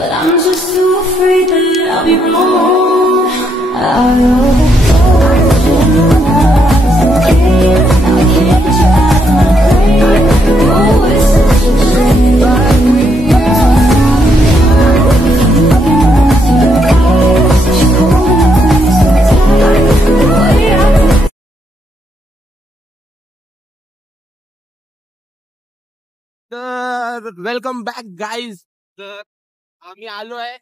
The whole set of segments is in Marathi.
but I'm just too afraid that I'll be wrong. I overthought you knew I was okay. Now I can't get you out of my brain. Oh, it's such a shame. तर वेलकम बॅक गाईज. तर आम्ही आलो आहे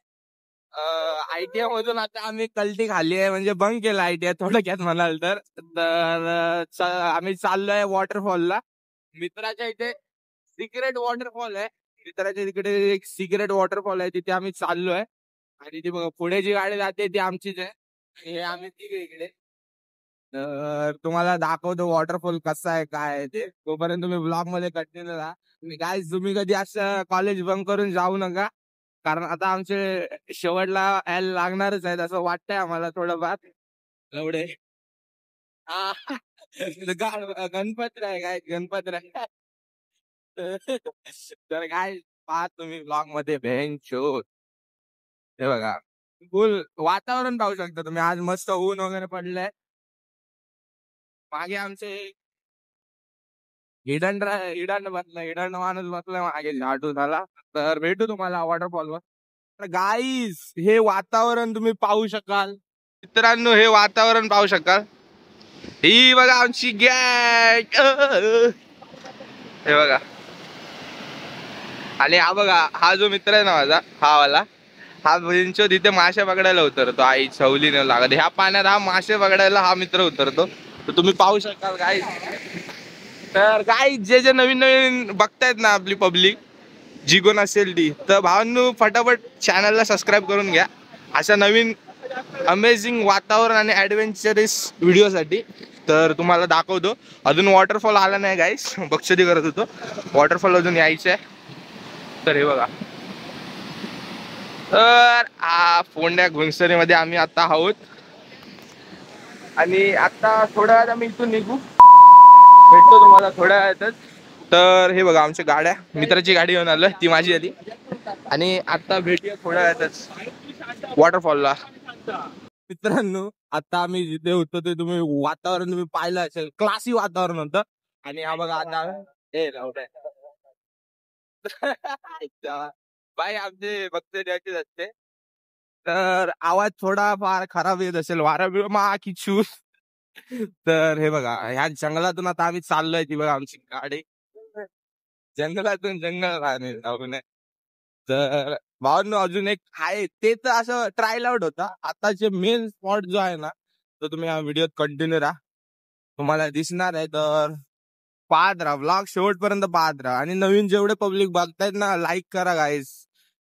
ITI मधून. आता आम्ही कल्टी खाल्ली आहे, म्हणजे बंक केला ITI थोडक्यात म्हणाल तर. आम्ही चाललोय वॉटरफॉलला. मित्राच्या इथे सिक्रेट वॉटरफॉल आहे. मित्राच्या तिकडे एक सिक्रेट वॉटरफॉल आहे, तिथे आम्ही चाललोय. आणि ती बघा पुढे जी गाडी जाते ती आमचीच आहे. हे आम्ही तिकडे इकडे. तर तुम्हाला दाखवतो वॉटरफॉल कसा आहे काय आहे ते. तोपर्यंत तुम्ही ब्लॉग मध्ये कंटिन्यू राहा. गाईज तुम्ही कधी असं कॉलेज बंक करून जाऊ नका, कारण आता आमचे शेवटला यायला लागणारच आहेत असं वाटतंय आम्हाला थोडंफार. एवढे गणपतराय काय गणपतराय. तर काय पाहत तुम्ही ब्लॉग मध्ये शोध. हे बघा फुल वातावरण पाहू शकता तुम्ही. आज मस्त ऊन वगैरे पडलंय. मागे आमचे हिडन माणूस बसलाय मागे झाडू झाला. तर भेटू तुम्हाला वॉटरफॉलवर. गाईज हे वातावरण तुम्ही पाहू शकाल मित्रांनो. हे वातावरण पाहू शकाल. ही बघा आमची गॅंग. हे बघा. आणि हा बघा हा जो मित्र आहे ना माझा, हा वाला, हा बेंचो तिथे मासे पकडायला उतरतो. आई सवली न लागत ह्या पाण्यात हा मासे पकडायला हा मित्र उतरतो. तर तुम्ही पाहू शकाल गाईज. तर गाईज जे नवीन नवीन बघतायत ना आपली पब्लिक, जी कोण असेल ती, तर भावांनो फटाफट चॅनलला सबस्क्राईब करून घ्या अशा नवीन अमेझिंग वातावरण आणि ऍडव्हेंचरस व्हिडिओसाठी. तर तुम्हाला दाखवतो. अजून वॉटरफॉल आला नाही गाईस, बक्षदी करत होतो. वॉटरफॉल अजून यायचं आहे. तर हे बघा. तर फोंड्या घुंसरीमध्ये आम्ही आता आहोत. आणि आता थोड्या वेळात आम्ही इथून निघू. भेटतो तुम्हाला थोड्या वेळातच. तर हे बघा आमच्या गाड्या. मित्राची गाडी घेऊन आलोय, ती माझी आली. आणि आता भेटूया थोड्या वेळातच वॉटरफॉलला. मित्रांनो आता आम्ही जिथे होतो ते तुम्ही वातावरण तुम्ही पाहिलं असेल. क्लासी वातावरण होतं. आणि हा बघा आता बाई आमचे भक्त द्यायचेच असते. तर आवाज थोडा फार खराब येत असेल, वारा बिरा की चूस. तर हे बघा ह्या जंगलातून आता आम्ही चाललोय. ती बघा आमची गाडी जंगलातून जंगल राहणे. तर भावांनो अजून एक आहे, ते तर असं ट्रायल आउट होता. आताचे मेन स्पॉट जो आहे ना, तो तुम्ही या व्हिडिओत कंटिन्यू राहा, तुम्हाला दिसणार आहे. तर पाहत राहा ब्लॉग शेवटपर्यंत पाहत राहा. आणि नवीन जेवढे पब्लिक बघतायत ना, लाईक करा गाईस.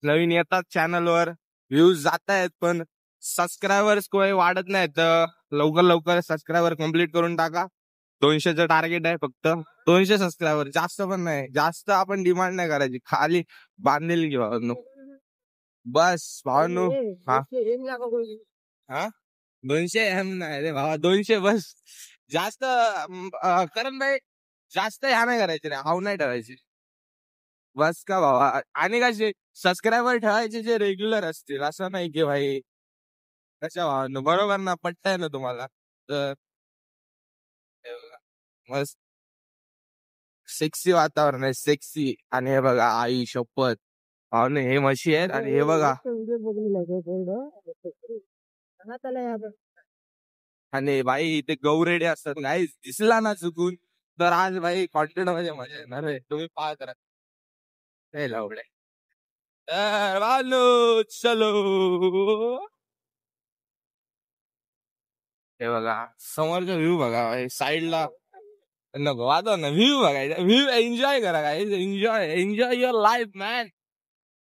नवीन येतात चॅनलवर, व्ह्यूज जात आहेत पण सबस्क्रायबर्स कोणी वाढत नाहीत. तर लवकर सबस्क्रायबर कम्प्लीट करून टाका. 200चं टार्गेट आहे फक्त. 200 सबस्क्रायबर, जास्त पण नाही. जास्त आपण डिमांड नाही करायची, खाली बांधलेली भावांनो. बस भावांनो. हा 200 एम नाही रे भावा, 200 बस. जास्त करण भाई जास्त ह्या नाही करायचे रे, हाव नाही ठेवायची. बस का भावा. आणि कसे सबस्क्रायबर ठेवायचे जे रेग्युलर असतील, असं नाही की भाई कशा भावांनो. बरोबर ना, पटतंय ना तुम्हाला. तर मस्त सेक्सी वातावरण आहे, सेक्सी. आणि हे बघा आई शपथ भावने हे म्हशी आहेत. आणि हे बघा आणि भाई इथे गौरेडे असतात. काही दिसला ना चुकून तर आज भाई कॉन्टेंट मध्ये मजा येणार आहे. तुम्ही पाहत राहा. हे लावडे. तर बालू चलो. हे बघा समोरचा व्ह्यू बघा. साईडला नको वाटव ना, व्ह्यू बघायचा. व्ह्यू एन्जॉय करा काय. Enjoy your life man.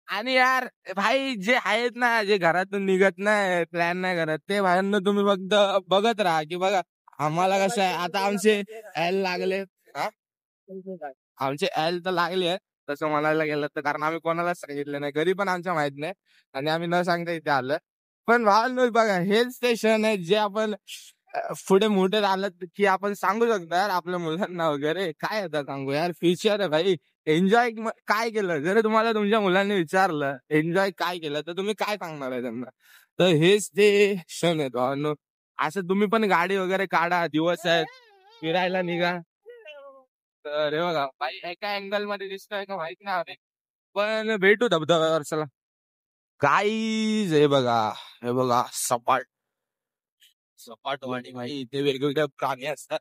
आणि यार भाई जे आहेत ना, जे घरातून निघत नाही, प्लॅन नाही करत, ते भाईंना तुम्ही फक्त बघत राहा की बघा आम्हाला कसं आहे. आता आमचे एल लागले, आमचे एल तर लागले आहेत तसं म्हणायला गेलं तर, कारण आम्ही कोणालाच सांगितलं नाही, घरी पण आमच्या माहित नाही. आणि आम्ही न सांगता इथे आलं. पण भावांनो बघा हे स्टेशन आहे जे आपण पुढे मोठे झालं की आपण सांगू शकतो यार आपल्या मुलांना वगैरे. काय आता सांगू यार, फ्युचर आहे भाई. एन्जॉय काय केलं, जर तुम्हाला तुमच्या मुलांनी विचारलं एन्जॉय काय केलं तर तुम्ही काय सांगणार आहे त्यांना. तर हेच ते क्षण आहेत भावांनो. असं तुम्ही पण गाडी वगैरे काढा, दिवस आहेत, फिरायला निघा. तर हे बघा बाई एका अँगल मध्ये दिसतोय का माहित नाही, पण भेटू धबधब्यावर चला. गाईज हे बघा सपाट सपाट वाणी भाई, इथे वेगवेगळे प्राणी असतात.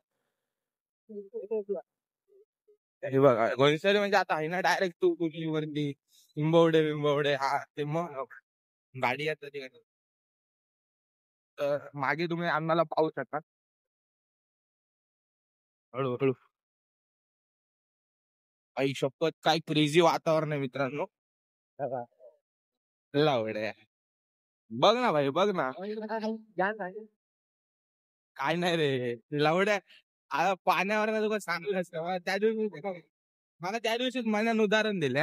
हे बघा गोंसरी म्हणजे आता आहे ना डायरेक्ट तू कुठली वरती बिंबवडे हा ते मग गाडी येतात तिकडे. तर मागे तुम्ही अन्नाला पाहू शकता. हळूहळू आई शपथ काय क्रेझी वातावरण आहे मित्रांनो. लावड आहे. बघ ना भाई बघ ना. काय नाही रे लावड्या. पाण्यावर तुला सांगलं असतं त्या दिवशी मला त्या दिवशीच मनानं उदाहरण दिले.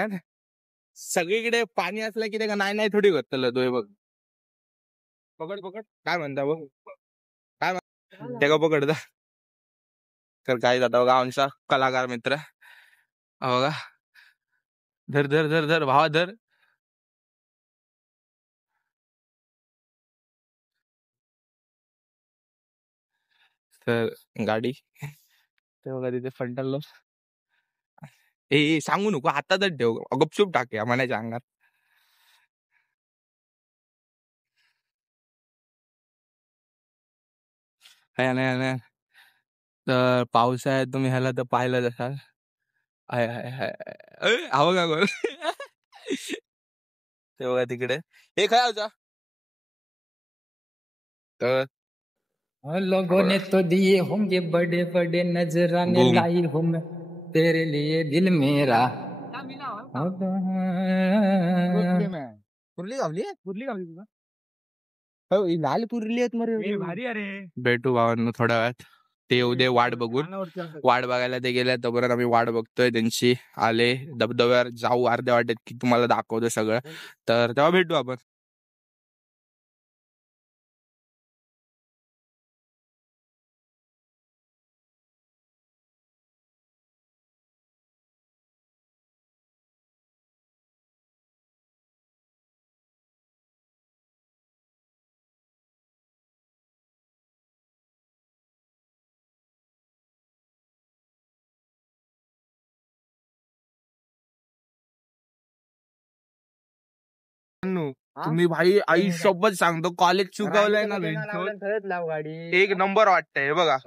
सगळीकडे पाणी असलं की ते का नाही नाही थोडी करतलं तो. बघ पकड पकड काय म्हणता बघ काय ते का पकडता. तर काय जाता बघा आमचा कलाकार मित्र बघा. धर धर धर धर भावा धर. तर गाडी ते बघा तिथे फंटल सांगू नको हातातच ठेव गपचूप टाके म्हणायच्या अंगात. तर पावसाळ्यात तुम्ही ह्याला तर पाहिलंच असाल. हाय हाय हाय हवं का गोल. ते बघा तिकडे हे काय होता. तर लोगों ने तो दिए होंगे बड़े बड़े नजराने बूम. लाई हूँ मैं तेरे लिए दिल मेरा. कुर्ली गावली तुझा हो लाल कुर्ली आहेत मरे भारी अरे. भेटू भावांनो थोड्या वेळात. ते येऊ दे वाट बघून. वाट बघायला ते गेले तोपर्यंत आम्ही वाट बघतोय त्यांची. आले धबधब्यावर जाऊ अर्ध्या वाटेत की तुम्हाला दाखवतो सगळं. तर तेव्हा भेटू आपण. तुम्ही भाई आई सोबत सांगतो कॉलेज चुकवलंय ना एक नंबर वाटतंय. हे बघा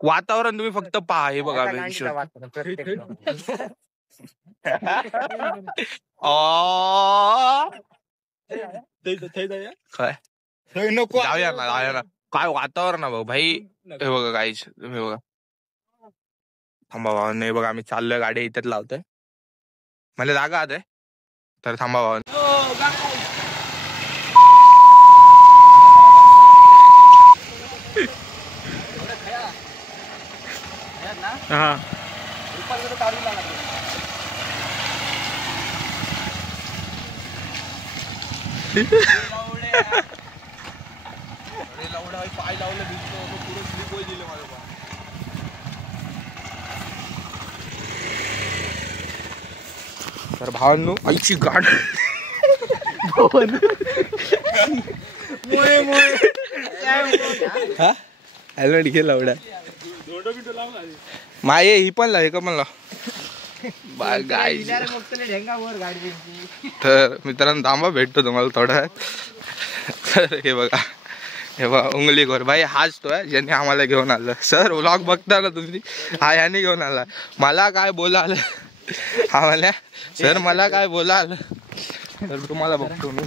वातावरण तुम्ही फक्त पहा. हे बघा काय नको जाऊया ना काय वातावरण आहे भाई. हे बघा काहीच हे बघा थांबा भावा नाही बघा आम्ही चाललोय गाडी इथेच लावतोय. मला जागा आहे तर थांबा भावा. हा पाय लावलं पुढे स्लिप होई दिले माझं. तर भावांनो आईची गाड हेल्मेट घे लावड्या माये ही पण ला हे का म्हणला. तर मित्रांनो थांबा भेटतो तुम्हाला थोड्या. तर हे बघा उंगली खोर भाई हाच तो आहे ज्यांनी आम्हाला घेऊन आलं. सर व्लॉग बघता ना तुम्ही हा याने घेऊन आला. मला काय बोला आलं आम्हाला सर मला काय बोला आलं तर तुम्हाला बघतो मी.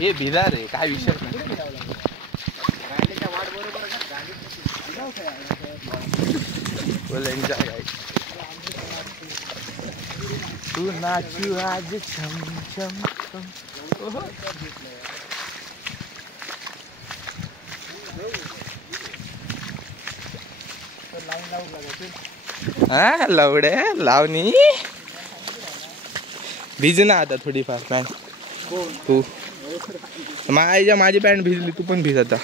हे भिला रे काय विषय नाही. तू नाचू आज छम छम हा लावडे लावणी भिज ना आता थोडीफार पॅन्ट. तू माझी पॅन्ट भिजली तू पण भिज आता.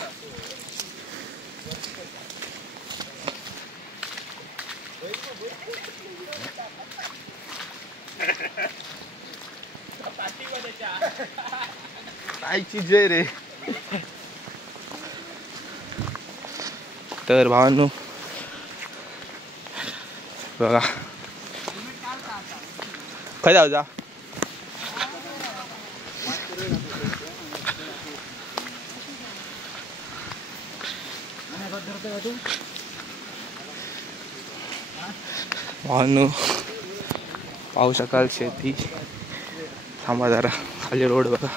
काय चीज आहे रे. तर भावांनो बघा काय जाऊ जा भावांनो पाहू शकाल शेती. थांबा जरा खाली रोड बघा.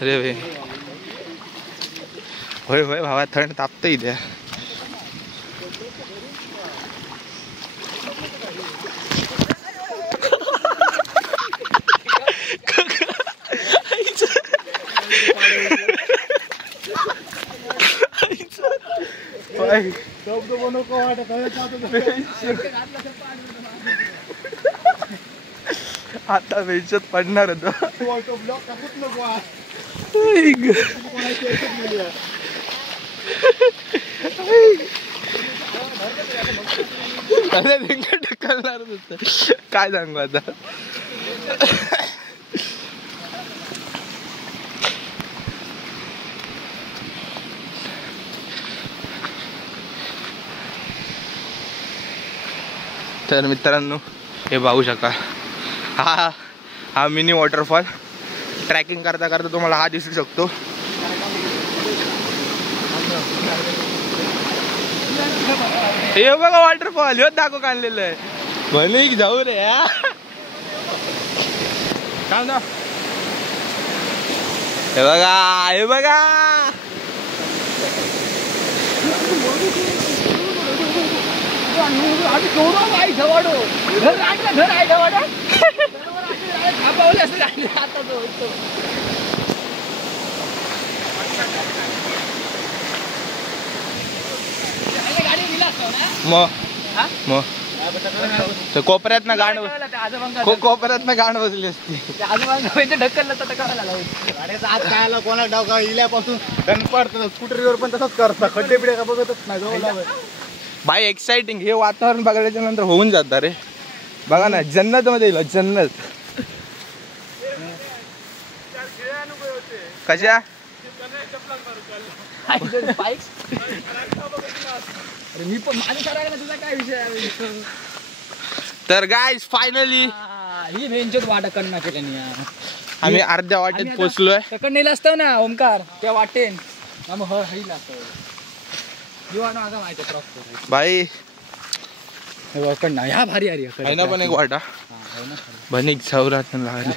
अरे वे होय होय भावा थंड तापत इथे. आता वेळच्यात पडणार होतं. ढकलणार होत काय सांगू आता. तर मित्रांनो हे पाहू शकाल हा मिनी वॉटरफॉल. ट्रॅकिंग करता करता तुम्हाला हा दिसू शकतो. हे बघा वॉटरफॉल ह्यो दाखव काढलेलं आहे. म्हणे जाऊ रे काय ना. हे बघा हे बघा मग कोपऱ्यात ना गाण कोपऱ्यात ना गाण बसली असती. ढकललं तर आज काय कोणा डाव इल्यापासून पडतं स्कूटरीवर पण तसंच करतं. खड्डे बिडे का बघतच नाही. भाई एक्साइटिंग हे वातावरण बघायच्या नंतर होऊन जात रे. बघा ना जन्नत मध्ये येईल जन्नत. कशा मी पण माझं करायला तुझा काय विषय. तर गाईज फायनली ही भेंचोत वाटा करणं केल्याने आम्ही अर्ध्या वाटेत पोहोचलोय. तकड नेलं असतं ना ओमकार त्या वाटेन भाई ह्या भारी आहे ना पण एक वाटा बनिक सौरात लागले.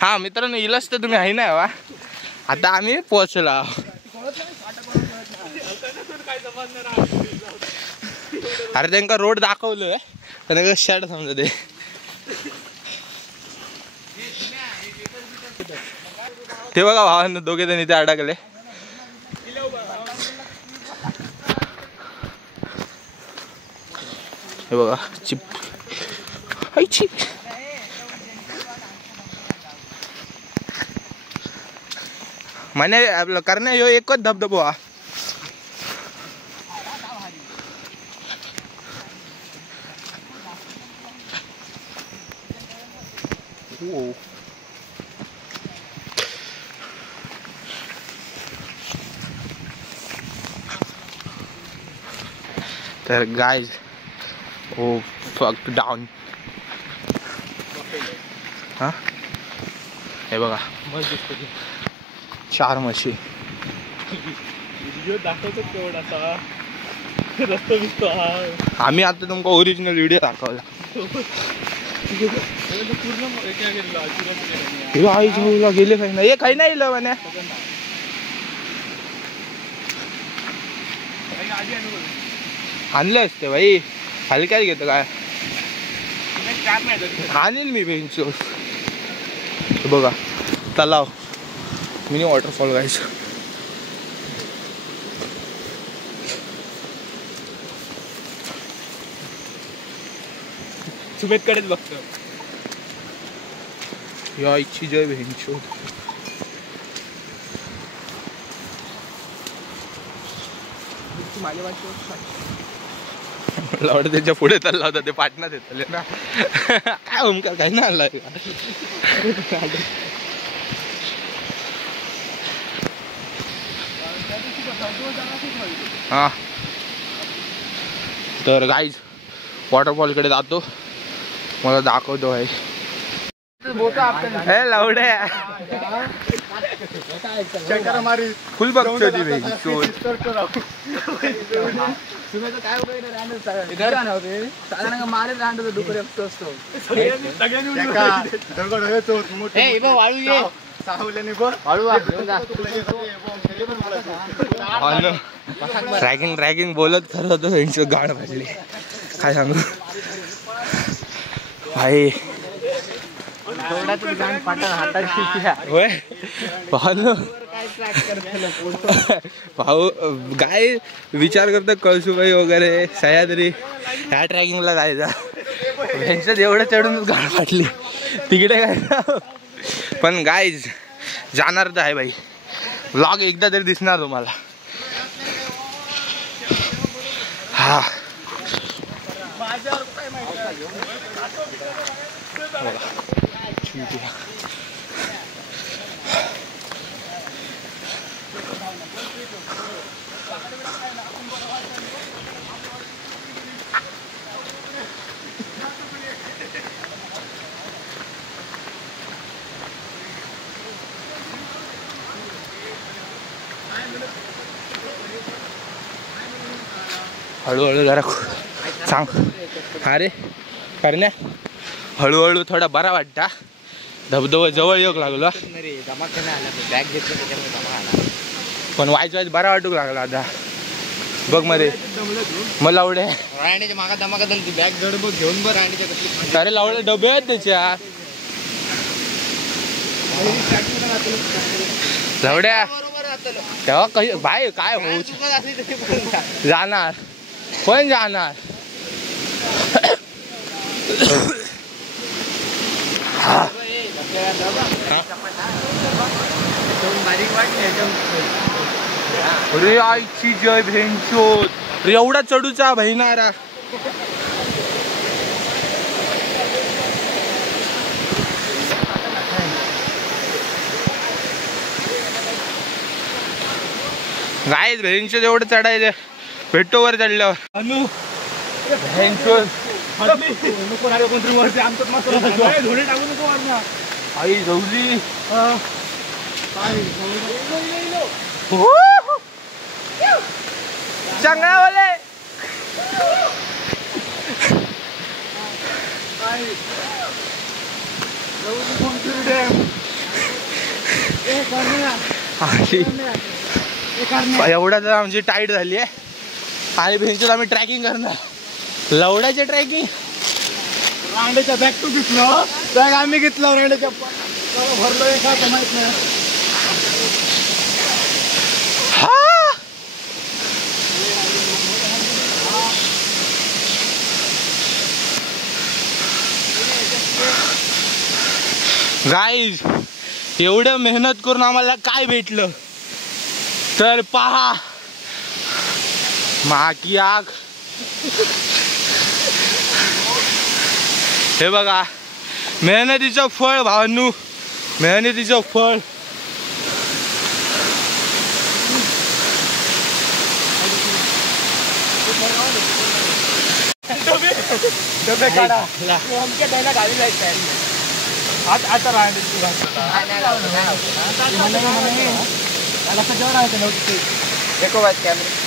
हा मित्रांनो इलाच तर तुम्ही आहे ना वा. आता आम्ही पोहोचला. अरे त्यांना रोड दाखवलोय त्यांना शॅड समजा ते. ते बघा भावांना दोघे जण इथे अडकले. हे बघा चिप म्हणे आपलं करण्या ह्यो एकच धबधबो हा. तर गाइज ओ फक डाउन. हा हे बघा 4 म्हशी. आम्ही आता तुमका ओरिजिनल व्हिडिओ दाखवला. आई जाऊला गेले काही नाही काही नाही म्हणे. आणले असते भाई हलक्यात घेतो काय आणील मी बेंच. बघा तलाव मिनी वॉटरफॉल गायचं. सुमेत कडेच बघतो या इच्छी जय बेंचो. लावड त्याच्या पुढे चालला होता ते पाटणात येतले ना काय ओमकार काही ना आला हा तर गाईज वॉटरफॉल कडे जातो मला दाखवतो भाई लावडे फुल बघतो ती भाई ट्रॅकिंग ट्रॅकिंग बोलत खरं होतं यांची गाड भाजली काय सांगू भाई भाऊ काय विचार करतो कळसुबाई वगैरे सह्याद्री ह्या ट्रॅकिंगला जायचा यांच्यात एवढं चढून गाड फाटली तिकडे काय पण गाईज जाणार तर आहे भाई व्लॉग एकदा तरी दिसणार तुम्हाला हा हळूहळू जरा सांग अरे करण्या हळूहळू थोडा बरा वाटता धबधबा जवळ येऊ लागलो पण वाईच वाईच बरा वाटू लागला आता बघ मध्ये मग लावडे मागा दमाका बॅग जड बघ घेऊन बघ अरे लावडे डबे आहेत त्याच्यात लावड्या तेव्हा कशी भाई काय होऊ जाणार पण जाणार अरे आईची जय भेंचोद अरे एवढा चढूचा बहिणारा गाय भेंचोद एवढं चढायचं भेटतो वर चढल्यावर अनु भेंचोद आई जवली चांगला एवढा तर आमची टाईट झाली आहे आणि भेंचोद आम्ही ट्रॅकिंग करणार लवड्याचे ट्रॅकिंग रांडेच्या बॅग तू घेतलं बॅग आम्ही घेतलं रांडेच्या भरलोय का माहित नाही गाईज एवढं मेहनत करून आम्हाला काय भेटलं तर पहा माकी आग हे बघा मेहनतीचं फळ भावांनू मेहनतीचं फळ डबे काढा आमच्या त्याला गावी जायचं आता देखो बात कॅमेरा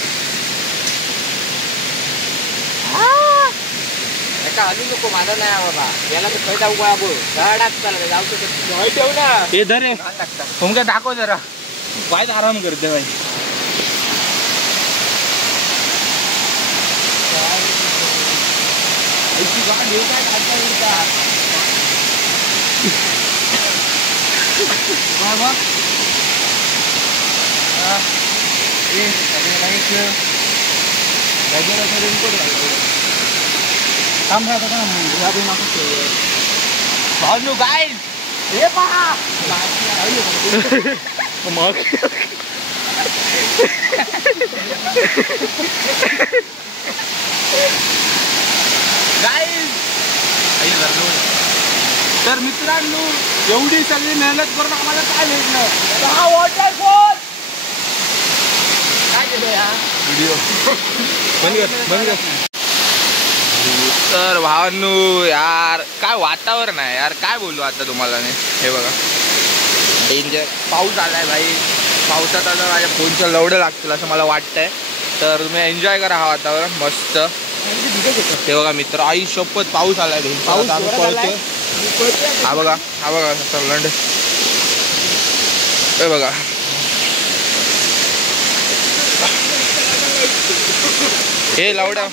आलू नको माझा नाही बाबा याला तर खै जाऊ गोळा बोल जाऊ ठेव ना हे धरे तुम काय दाखव जरा वाईट आराम करते बाई भाऊ गाईज हे पहा मग तर मित्रांनो एवढी सगळी मेहनत करून आम्हाला काय भेटलं? हा वॉटरफॉल काय केलं या व्हिडिओ बंद कर. तर भावांनो यार काय वातावरण आहे यार, काय बोलू आता तुम्हाला नाही. हे बघा डेंजर पाऊस आलाय भाई. पावसात आता माझ्या फोनचं लवडं लागतील असं मला वाटतंय. तर तुम्ही एन्जॉय करा हा वातावरण मस्त. ते बघा मित्र आई शपथ पाऊस आलाय. पाऊस हा बघा लंड हे बघा. हे लावडा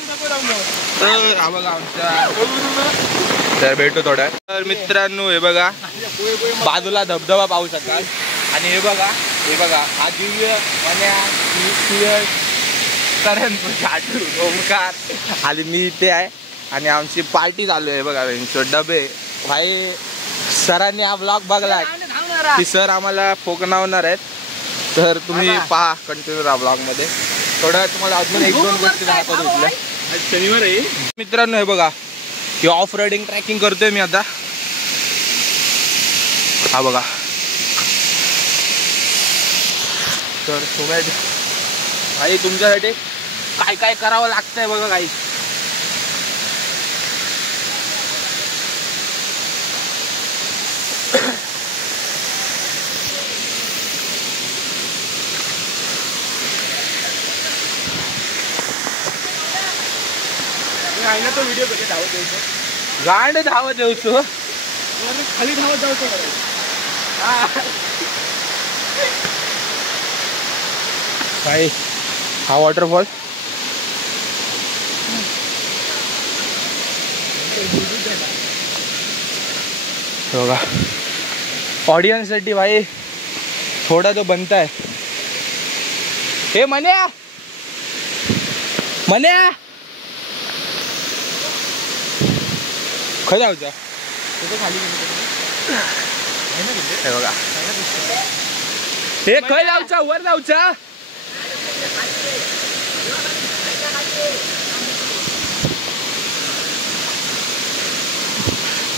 तर हा बघा आमच्या. तर भेटू थोड्या. तर मित्रांनो हे बघा बाजूला धबधबा पावसाचा. आणि हे बघा हा दिव्य मन्या करण ओमकार आणि मी इथे आहे. आणि आमची पार्टी चालू आहे बघा. डबे भाई सरांनी हा ब्लॉग बघला की सर आम्हाला फोकणावणार आहेत. तर तुम्ही पहा कंटिन्यू राहा ब्लॉग मध्ये. थोडं तुम्हाला अजून 1-2 गोष्टी दाखवतो. शनिवार आहे मित्रांनो. हे बघा की ऑफ रायडिंग ट्रॅकिंग करतोय मी आता. हा बघा तर तुम्ही भाई तुमच्यासाठी काय काय करावं लागतंय बघा काही. तो व्हिडिओ कधी धावत द्यायचो गांड धावत द्यायचो खाली धावत जायचो. काय हा वॉटरफॉल बघा ऑडियन्स साठी भाई थोडा तो बनता है. हे मन्या खरं जाऊचा हे बघा. हे खय जाऊचा वर जाऊचा.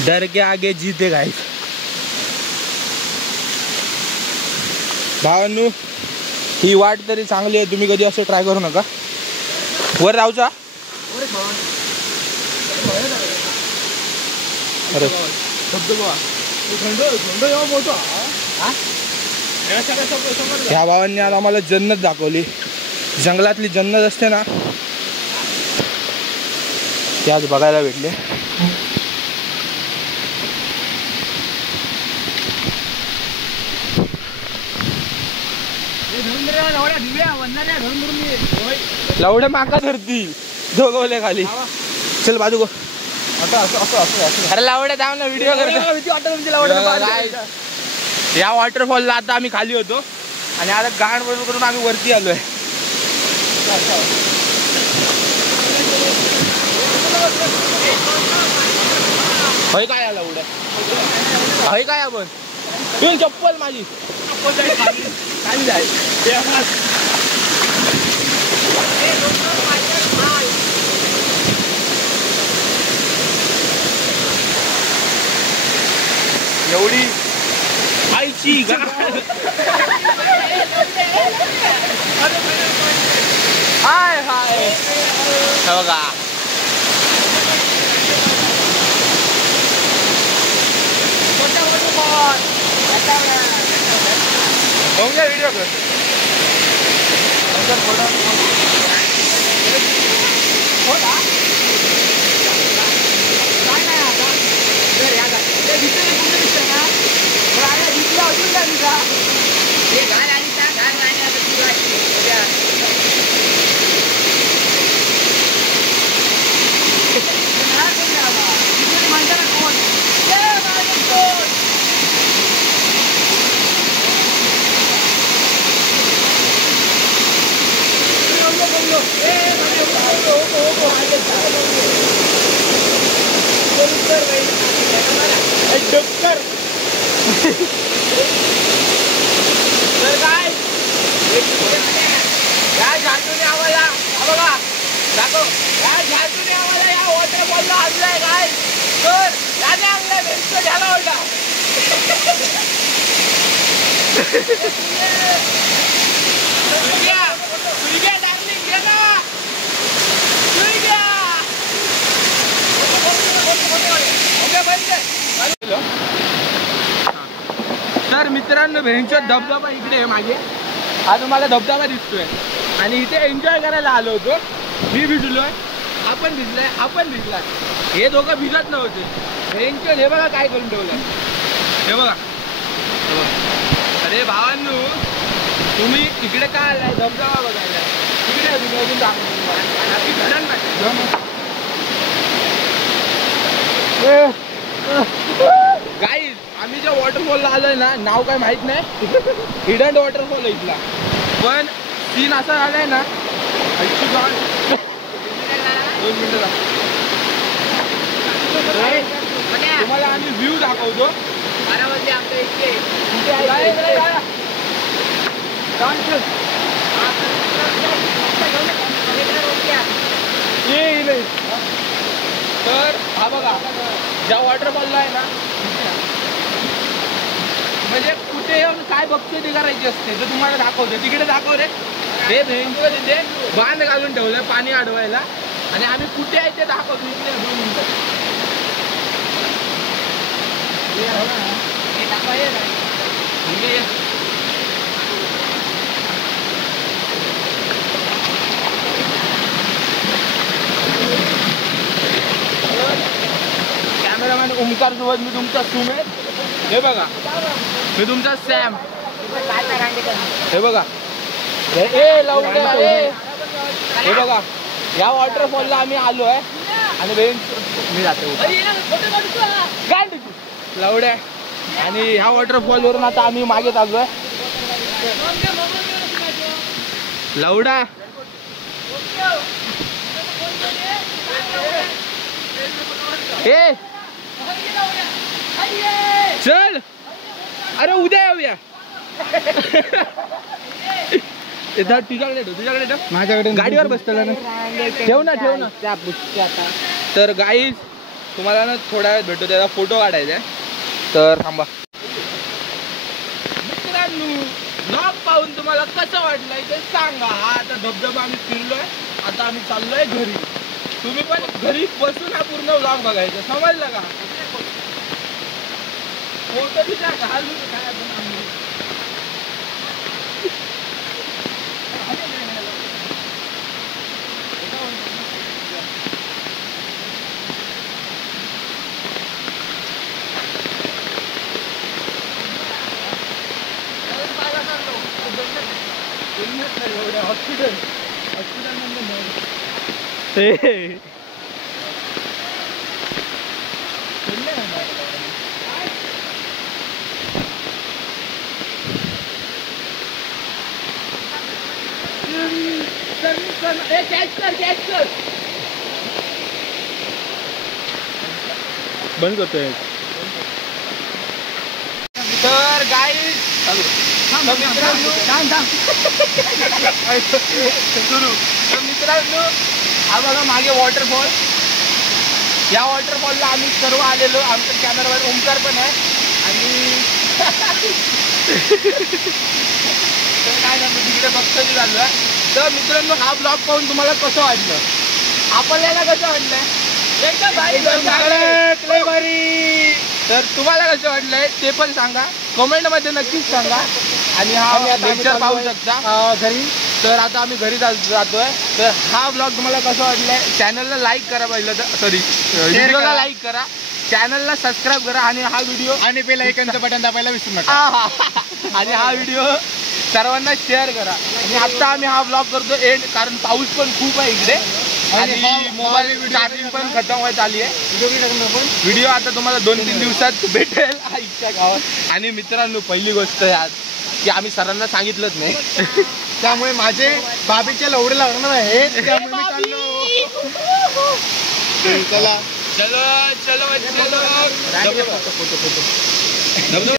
डर के आगे जीते गाइस. भावांनो ही वाट तरी चांगली आहे. तुम्ही कधी असं ट्राय करू नका. वर जाऊचा. अरे ह्या भावांनी आज आम्हाला जन्नत दाखवली. जंगलातली जन्नत असते ना ती आज बघायला भेटले. लवड्या माका धरती दोघवले खाली. चल बाजू गो. अरे लावड्या जाऊ ना व्हिडिओ करतो. या वॉटरफॉलला आता आम्ही खाली होतो आणि आता गाण बरोबर करून आम्ही वरती आलोय. हय काय आला उड्या हय काय आपण तू चप्पल माझी खाली जाय. एवढी आईची हाय हाय बघा. व्हिडिओ कर तर काय दाखव ह्यातून आम्हाला या वॉटरफॉलला आणलंय काय तर त्याने आणलंय भेटतो घ्यायला ओढला तर मित्रांनो भेंचर धबधबा इकडे आहे मागे हा तुम्हाला धबधबा दिसतोय आणि इथे एन्जॉय करायला आलो होतो मी भिजलोय आपण भिजलाय हे दोघं भिजत नव्हते भेंचर हे बघा काय करून ठेवलंय हे बघा अरे भावांनो तुम्ही इकडे काय आलाय धबधबा बघायला तिकडे अजून गाईज आम्ही ज्या वॉटरफॉलला आलोय ना नाव काय माहित नाही हिडन वॉटरफॉल आहे इथला पण सीन असा झालाय ना 2 मिनिटं तुम्हाला आम्ही व्ह्यू दाखवतो तर हा बघा ज्या वॉटरफॉलला आहे ना म्हणजे कुठे येऊन काय बघते करायची असते तर तुम्हाला दाखवते तिकडे दाखव रे हे भेंचर तिथे बांध घालून ठेवलंय पाणी अडवायला आणि आम्ही कुठे आहे ते दाखवतो इकडे 2 मिनिटं कॅमेरामॅन ओमकार सोबत मी तुमचा सुमेध हे बघा मी तुमचा सॅम हे बघा हे बघा या वॉटरफॉलला आम्ही आलो आहे आणि मी जातो लवड्या आणि ह्या वॉटरफॉलवरून आता आम्ही मागे चाललोय लवडा हे चल अरे उद्या येऊया तुझ्याकडे माझ्याकडे गाडीवर बसतो ना ठेव ना तर गाईज तुम्हाला ना थोड्या वेळ भेटतो त्याचा फोटो काढायचा आहे तर थांबा मित्रांनो ब्लॉग पाहून तुम्हाला कसं वाटलंय ते सांगा हा आता धबधबा आम्ही फिरलोय आता आम्ही चाललोय घरी तुम्ही पण घरी बसून हा पूर्ण ब्लॉग बघायचा समजलं का फोटो तिच्या घालून हॉस्पिटल बंद करतोय तर गाईज मित्रांनो हा बघा मागे वॉटरफॉल या वॉटरफॉलला आम्ही सर्व आलेलो आमच्या कॅमेरावर ओमकार पण आहे आणि काय झालं तिकडे बघतो झालं तर मित्रांनो हा ब्लॉग पाहून तुम्हाला कसं वाटलं आपल्याला कसं वाटलंय एकदम भारी तर तुम्हाला कसं वाटलंय ते पण सांगा कमेंट मध्ये नक्कीच सांगा आणि हा लेक्चर पाहू शकता घरी तर आता आम्ही घरी जातोय तर हा ब्लॉग तुम्हाला कसं वाटलाय चॅनलला लाईक करा पहिलं तर सॉरी व्हिडिओला लाईक करा चॅनलला सबस्क्राईब करा आणि हा व्हिडिओ आणि बेल आयकॉनचं बटन दाबायला विसरू नका आणि हा व्हिडिओ सर्वांना शेअर करा आणि आता आम्ही हा ब्लॉग करतो एंड कारण पाऊस पण खूप आहे इकडे आणि मोबाईल चार्जिंग पण खतम व्हायची आली आहे व्हिडिओ आता तुम्हाला 2-3 दिवसात भेटेल आईच्या गावात आणि मित्रांनो पहिली गोष्ट यात की आम्ही सरांना सांगितलंच नाही त्यामुळे माझे बाबीचे लवडे लागणार आहे त्यामुळे मी चाललो चला चलो